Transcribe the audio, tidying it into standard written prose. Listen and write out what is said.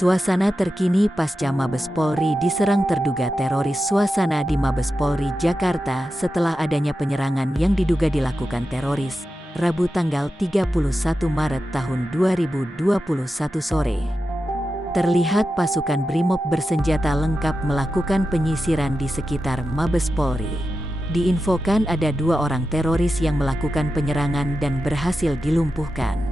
Suasana terkini pasca Mabes Polri diserang terduga teroris. Suasana di Mabes Polri Jakarta setelah adanya penyerangan yang diduga dilakukan teroris, Rabu tanggal 31 Maret tahun 2021 sore. Terlihat pasukan Brimob bersenjata lengkap melakukan penyisiran di sekitar Mabes Polri. Diinfokan ada 2 orang teroris yang melakukan penyerangan dan berhasil dilumpuhkan.